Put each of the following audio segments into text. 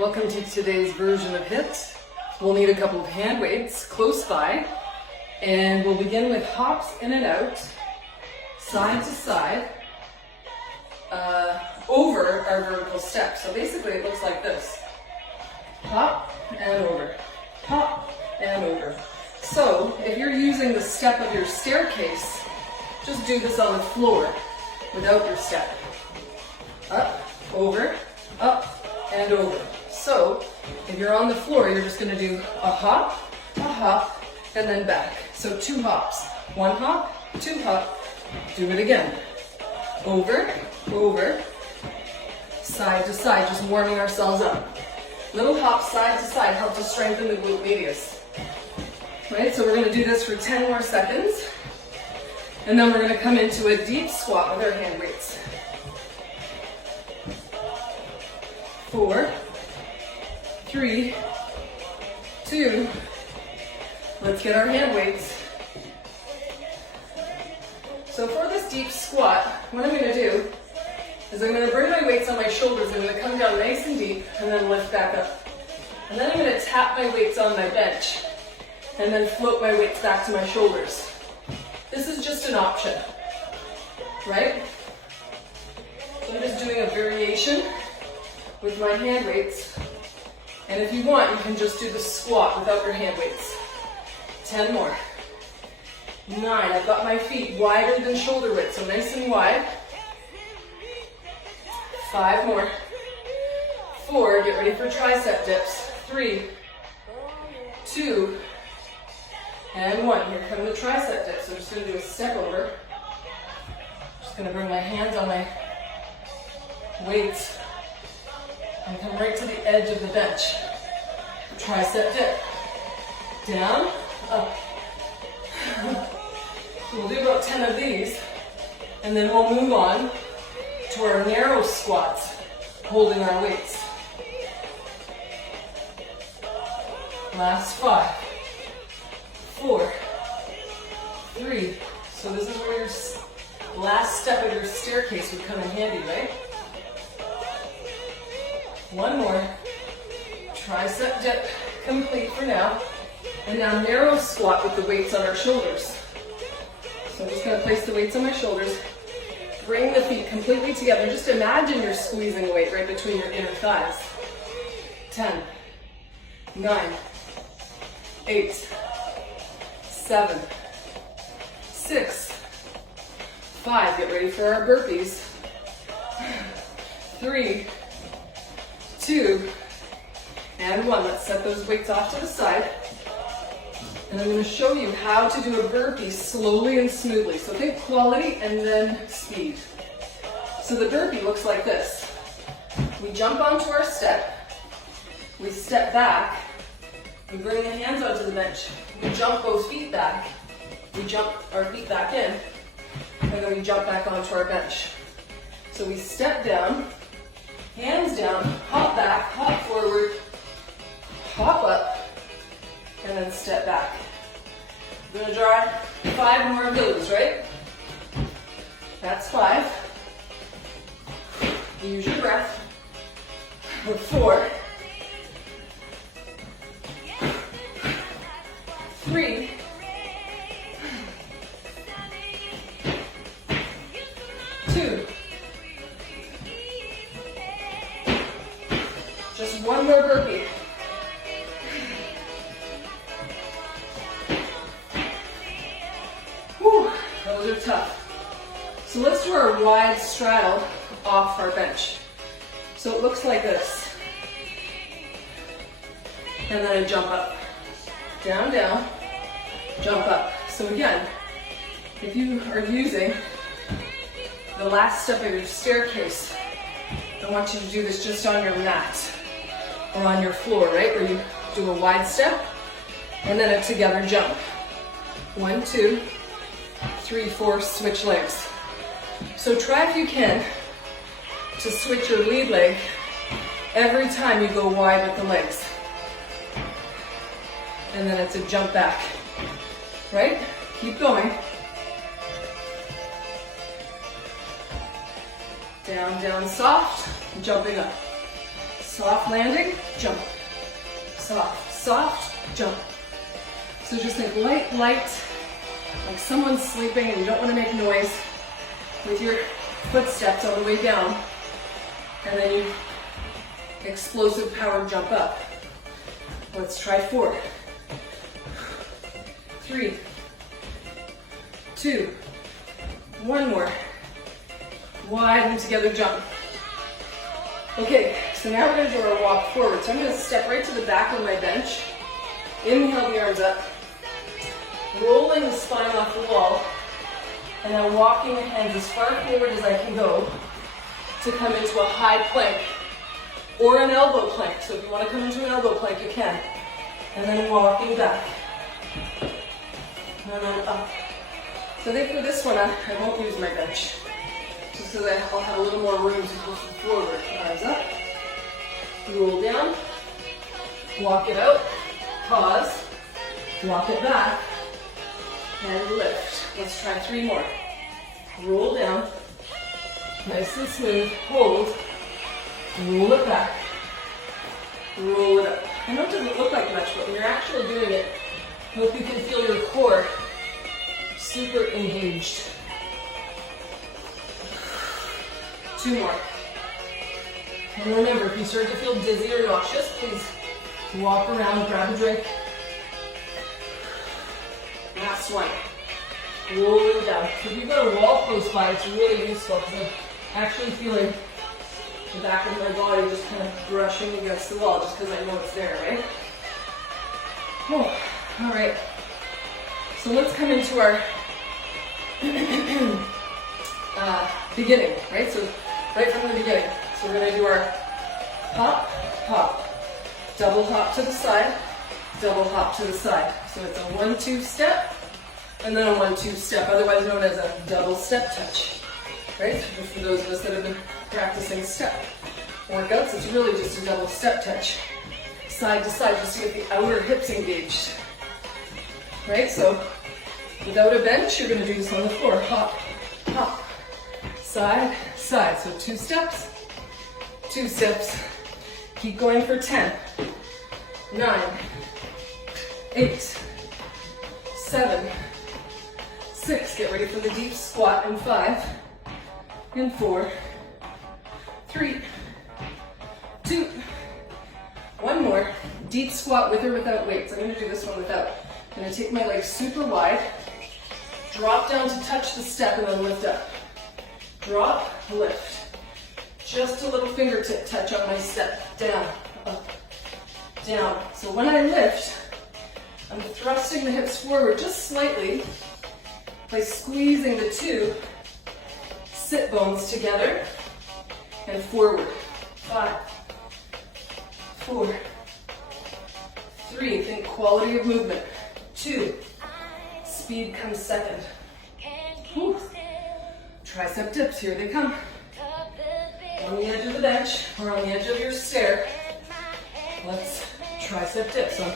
Welcome to today's version of HIIT. We'll need a couple of hand weights close by, and we'll begin with hops in and out, side to side, over our vertical step. So basically it looks like this. Hop and over, hop and over. So if you're using the step of your staircase, just do this on the floor without your step. Up, and over. So if you're on the floor, you're just going to do a hop, and then back. So 2 hops. 1 hop, 2 hop. Do it again. Over, side to side, just warming ourselves up. Little hops side to side help to strengthen the glute medius. Right, so we're going to do this for 10 more seconds. And then we're going to come into a deep squat with our hand weights. 4, 3, 2, let's get our hand weights. So for this deep squat, what I'm going to do is I'm going to bring my weights on my shoulders. I'm going to come down nice and deep and then lift back up. And then I'm going to tap my weights on my bench and then float my weights back to my shoulders. This is just an option, right? So I'm just doing a variation with my hand weights. And if you want, you can just do the squat without your hand weights. 10 more. 9, I've got my feet wider than shoulder width, so nice and wide. 5 more. 4, get ready for tricep dips. 3, 2, and 1. Here come the tricep dips. So I'm just going to do a step over. Just going to bring my hands on my weights and come right to the edge of the bench. Tricep dip. Down, up. We'll do about 10 of these, and then we'll move on to our narrow squats, holding our weights. Last 5, 4, 3. So this is where your last step of your staircase would come in handy, right? 1 more. Tricep dip complete for now. And now narrow squat with the weights on our shoulders. So I'm just going to place the weights on my shoulders. Bring the feet completely together. Just imagine you're squeezing the weight right between your inner thighs. 10, 9, 8, 7, 6, 5. Get ready for our burpees. 3, 2, and 1. Let's set those weights off to the side. And I'm going to show you how to do a burpee slowly and smoothly. So think quality and then speed. So the burpee looks like this. We jump onto our step. We step back. We bring the hands onto the bench. We jump both feet back. We jump our feet back in. And then we jump back onto our bench. So we step down, hands down, hop back, hop forward, hop up, and then step back. We're going to try 5 more of those, right? That's 5. Use your breath. 4, 3, 2. Just 1 more burpee. Whew, those are tough. So let's do our wide straddle off our bench. So it looks like this. And then I jump up. Down, down, jump up. So again, if you are using the last step of your staircase, I want you to do this just on your mat or on your floor, right? Where you do a wide step and then a together jump. 1, 2, 3, 4, switch legs. So try if you can to switch your lead leg every time you go wide with the legs. And then it's a jump back, right? Keep going. Down, down, soft, jumping up. Soft landing, jump. Soft, soft, jump. So just think light, light, like someone's sleeping and you don't want to make noise with your footsteps on the way down. And then you explosive power jump up. Let's try 4, 3, 2, 1 more. Wide and together jump. Okay, so now we're going to do our walk forward. So I'm going to step right to the back of my bench. Inhale the arms up. Rolling the spine off the wall. And then walking the hands as far forward as I can go to come into a high plank or an elbow plank. So if you want to come into an elbow plank, you can. And then walking back. And then up. So I think for this one, I won't use my bench. Just because I'll have a little more room to go forward. Arms up. Roll down. Walk it out. Pause. Walk it back. And lift. Let's try 3 more. Roll down. Nice and smooth. Hold. Roll it back. Roll it up. I know it doesn't look like much, but when you're actually doing it, I hope you can feel your core super engaged. 2 more. And remember, if you start to feel dizzy or nauseous, please walk around, grab a drink. Last one. Roll it down. So if you've got a wall close by, it's really useful because I'm actually feeling the back of my body just kind of brushing against the wall just because I know it's there, right? Oh, all right. So let's come into our beginning, right? So right from the beginning. So we're going to do our hop, hop, double hop to the side, double hop to the side. So it's a 1-2 step, and then a 1-2 step, otherwise known as a double step touch, right? For those of us that have been practicing step workouts, it's really just a double step touch, side to side, just to get the outer hips engaged, right? So without a bench, you're going to do this on the floor. Hop, hop, side, side. So 2 steps, 2 steps. Keep going for 10, 9, 8, 7, 6. Get ready for the deep squat in 5, and 4, 3, 2, 1 more. Deep squat with or without weights. I'm going to do this one without. I'm going to take my legs super wide, drop down to touch the step, and then lift up. Drop, lift. Just a little fingertip touch on my step. Down, up, down. So when I lift, I'm thrusting the hips forward just slightly by squeezing the 2 sit bones together and forward. 5, 4, 3. Think quality of movement. 2. Speed comes second. Whew. Tricep dips, here they come. On the edge of the bench or on the edge of your stair. Let's tricep dip. So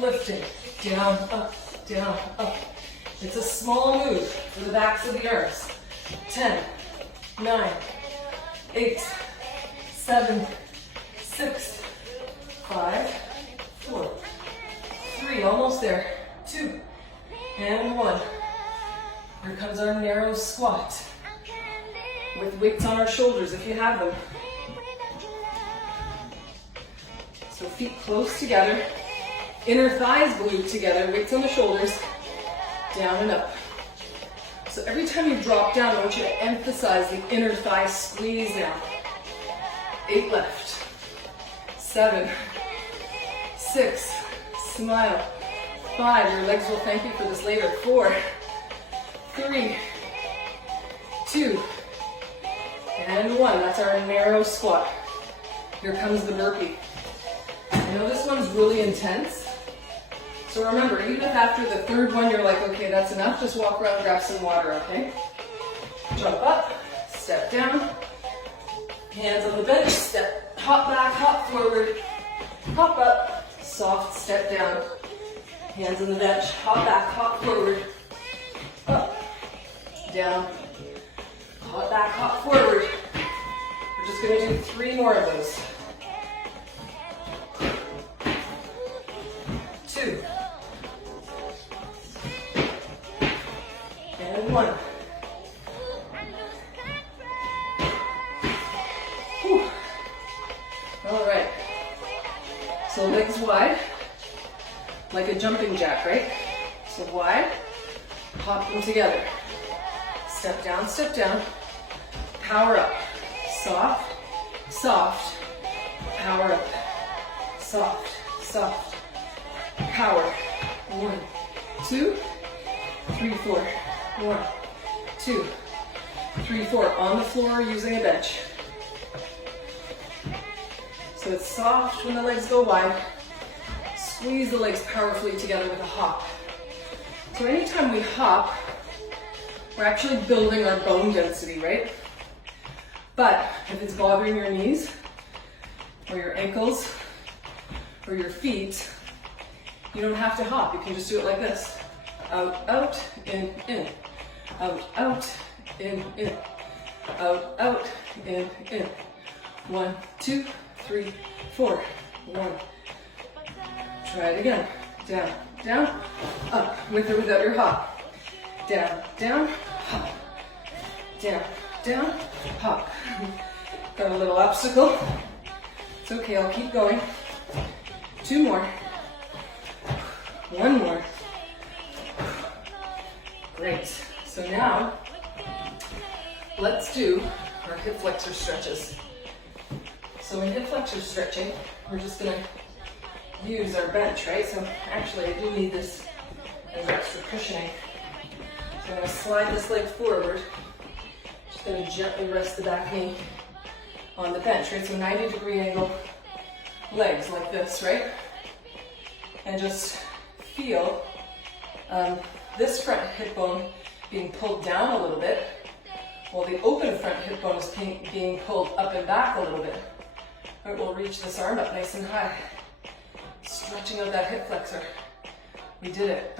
lifting, down, up, down, up. It's a small move for the backs of the arms. 10, 9, 8, 7, 6, 5, 4, 3, almost there. 2, and 1. Here comes our narrow squat with weights on our shoulders if you have them. So feet close together, inner thighs glued together, weights on the shoulders, down and up. So every time you drop down, I want you to emphasize the inner thigh squeeze now. 8 left. 7, 6, smile. 5, your legs will thank you for this later. 4, 3, 2, and 1. That's our narrow squat. Here comes the burpee. I know this one's really intense. So remember, even if after the 3rd one you're like, okay, that's enough, just walk around and grab some water, okay? Jump up, step down, hands on the bench, step, hop back, hop forward, hop up, soft step down, hands on the bench, hop back, hop forward, up, down, hop back, hop forward. We're just going to do 3 more of those. All right. So legs wide, like a jumping jack, right? So wide, hop them together. Step down, power up. Soft, soft, power up. Soft, soft, power. 1, 2, 3, 4. 1, 2, 3, 4. On the floor using a bench. So it's soft when the legs go wide. Squeeze the legs powerfully together with a hop. So anytime we hop, we're actually building our bone density, right? But if it's bothering your knees, or your ankles, or your feet, you don't have to hop. You can just do it like this. Out, out, in, in. Out, out, in, in. Out, out, in, in. 1, 2, 3, 4. 1. Try it again. Down, down, up, with or without your hop. Down, down, hop. Down, down, hop. Got a little obstacle. It's okay, I'll keep going. 2 more. 1 more. Great. So now, let's do our hip flexor stretches. So in hip flexor stretching, we're just gonna use our bench, right? So actually I do need this as extra cushioning. So I'm gonna slide this leg forward. Just gonna gently rest the back knee on the bench, right? So 90-degree angle legs like this, right? And just feel this front hip bone being pulled down a little bit, while the open front hip bone is being pulled up and back a little bit. All right, we'll reach this arm up nice and high. Stretching out that hip flexor. We did it.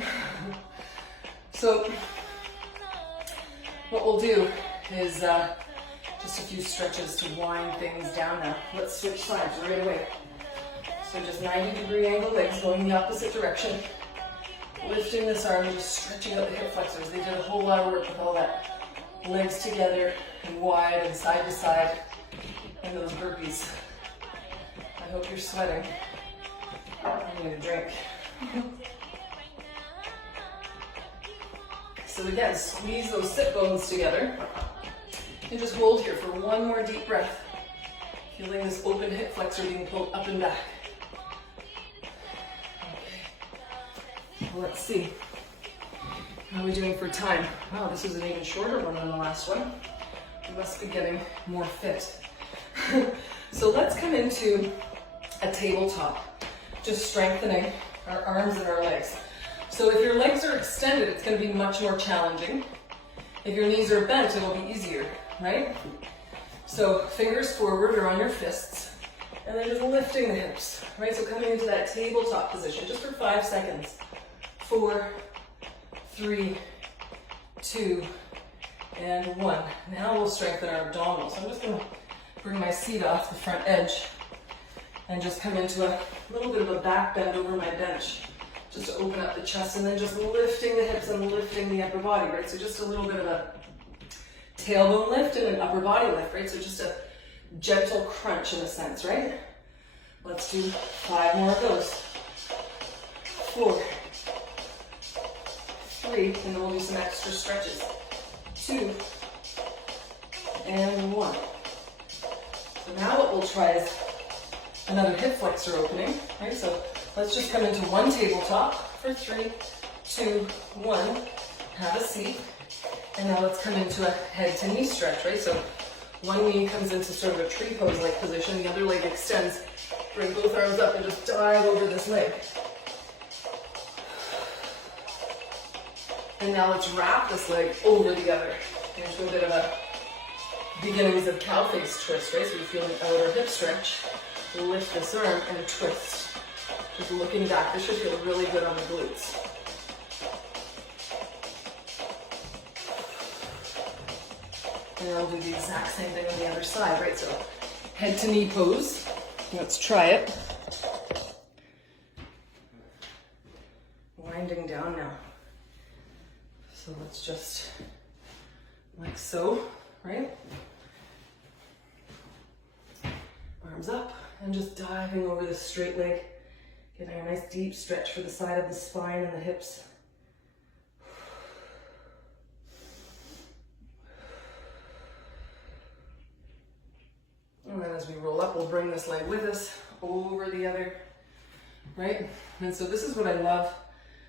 So what we'll do is just a few stretches to wind things down now. Let's switch sides right away. So just 90-degree angle legs going the opposite direction. Lifting this arm and just stretching out the hip flexors. They did a whole lot of work with all that. Legs together and wide and side to side. And those burpees. I hope you're sweating. I'm going to drink. So again, squeeze those sit bones together. And just hold here for 1 more deep breath. Feeling this open hip flexor being pulled up and back. Okay. Well, let's see. How are we doing for time? Wow, this is an even shorter one than the last one. We must be getting more fit. So let's come into a tabletop, just strengthening our arms and our legs. So if your legs are extended, it's going to be much more challenging. If your knees are bent, it'll be easier, right? So fingers forward or on your fists, and then just lifting the hips, right? So coming into that tabletop position just for 5 seconds. 4, 3, 2, and 1. Now we'll strengthen our abdominals. So I'm just going to bring my seat off the front edge and just come into a little bit of a back bend over my bench, just to open up the chest, and then just lifting the hips and lifting the upper body, right? So just a little bit of a tailbone lift and an upper body lift, right? So just a gentle crunch in a sense, right? Let's do 5 more of those. 4, 3, and then we'll do some extra stretches. 2, and 1. So now what we'll try is another hip flexor opening, right? So let's just come into one tabletop for 3, 2, 1. Have a seat. And now let's come into a head to knee stretch, right? So one knee comes into sort of a tree pose-like position, the other leg extends. Bring both arms up and just dive over this leg. And now let's wrap this leg over the other into a bit of a beginnings of cow face twist, right? So we feel an outer hip stretch. Lift this arm and twist. Just looking back, this should feel really good on the glutes. And I'll do the exact same thing on the other side, right? So head to knee pose. Let's try it. Winding down now. So let's just, like so, right? Arms up And just diving over the straight leg, getting a nice deep stretch for the side of the spine and the hips. And then as we roll up, we'll bring this leg with us over the other, right? And so this is what I love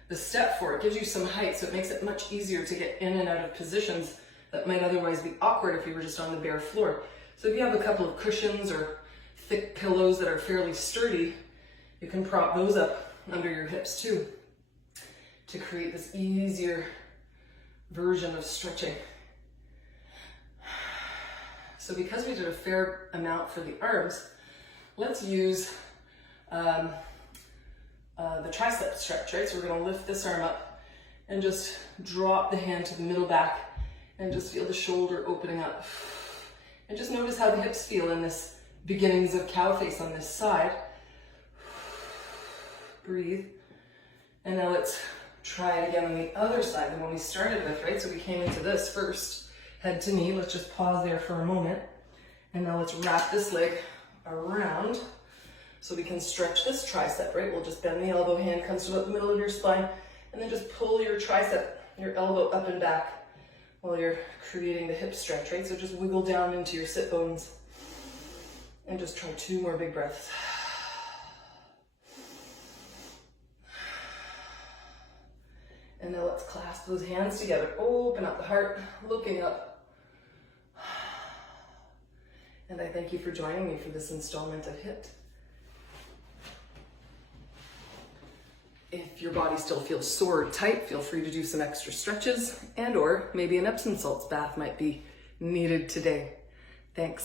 the step for. It gives you some height, so it makes it much easier to get in and out of positions that might otherwise be awkward if you were just on the bare floor. So if you have a couple of cushions or thick pillows that are fairly sturdy, you can prop those up under your hips too to create this easier version of stretching. So because we did a fair amount for the arms, let's use the tricep stretch, right? So we're gonna lift this arm up and just drop the hand to the middle back and just feel the shoulder opening up. And just notice how the hips feel in this beginnings of cow face on this side. Breathe. And now let's try it again on the other side, the one we started with, right? So we came into this first, head to knee. Let's just pause there for a moment. And now let's wrap this leg around so we can stretch this tricep, right? We'll just bend the elbow, hand comes to about the middle of your spine, and then just pull your tricep, your elbow up and back while you're creating the hip stretch, right? So just wiggle down into your sit bones and just try 2 more big breaths. And now let's clasp those hands together, open up the heart, looking up. And I thank you for joining me for this installment of HIIT. If your body still feels sore or tight, feel free to do some extra stretches, and or maybe an Epsom salts bath might be needed today. Thanks.